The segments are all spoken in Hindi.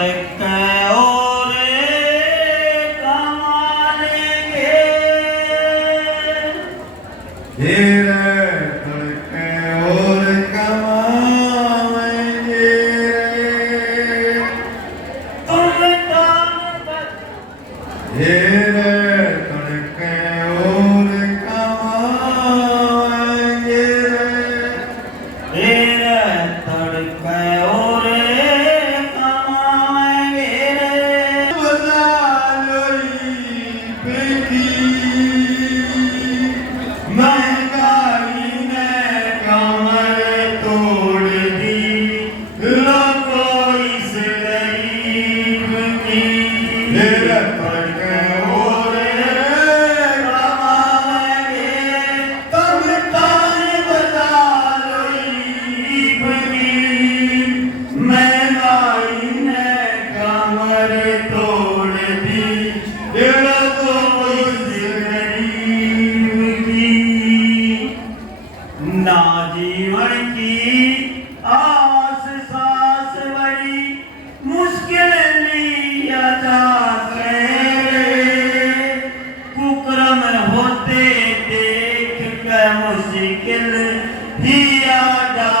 तड़के और कमालेंगे धीरे तड़के और कमाएंगे तुम काम कर धीरे तड़के और कमाएंगे तेरे तड़के और कमाएंगे महंगाई ने कमर तोड़ दी लोगों इस गरीब की धीरे तड़के और कमाएंगे तब तान बजा गरीब की महंगाई ने कमर तोड़ दी लोगों इस गरीब की ना जीवन की आस सांस बड़ी मुश्किल लिया जा कुक्रम होते देख के मुश्किल दिया जा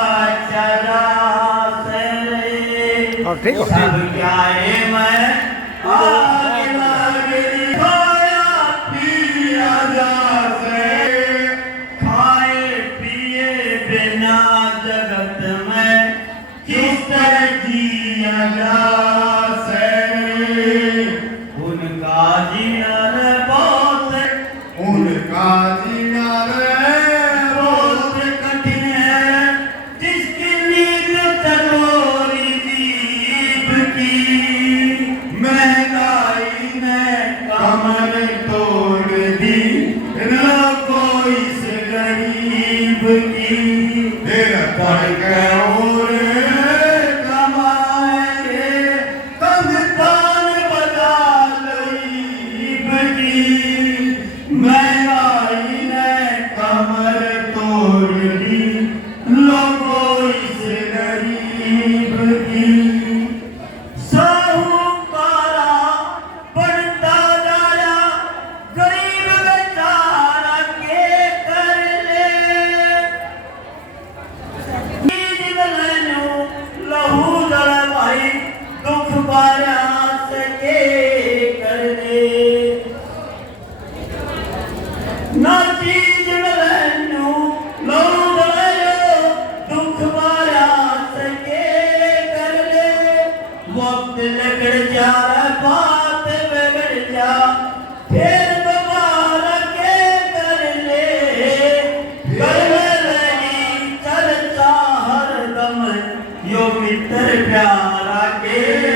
चला ठीक हो सब क्या है मैं आगे लगे खाया पिया जा खाए पिए बिना जगत में किस तरह जिया जा उनका जीना बहुत उनका जीना रे बहुत कठिन है जिसकी नींद चकोरी दीप की महंगाई ने कमर तोड़ दी लोगों इस गरीब की तेरा तड़के और कमाएंगे तब तान बजा गरीब की महंगाई ने कमर तोड़ दी लोगों इस गरीब की साहूकारा बढ़ता जाया गरीब बेचारा के कर ले लहू जल भाई दुख बारा सके कर ले ना चीज मिलनु लहू जलायो दुख बारा सके कर ले वक्त लगड़ जा बात बिगड़ जा फिर दोबारा के कर ले लगी चर्चा हर दम यो मित्र प्यारा के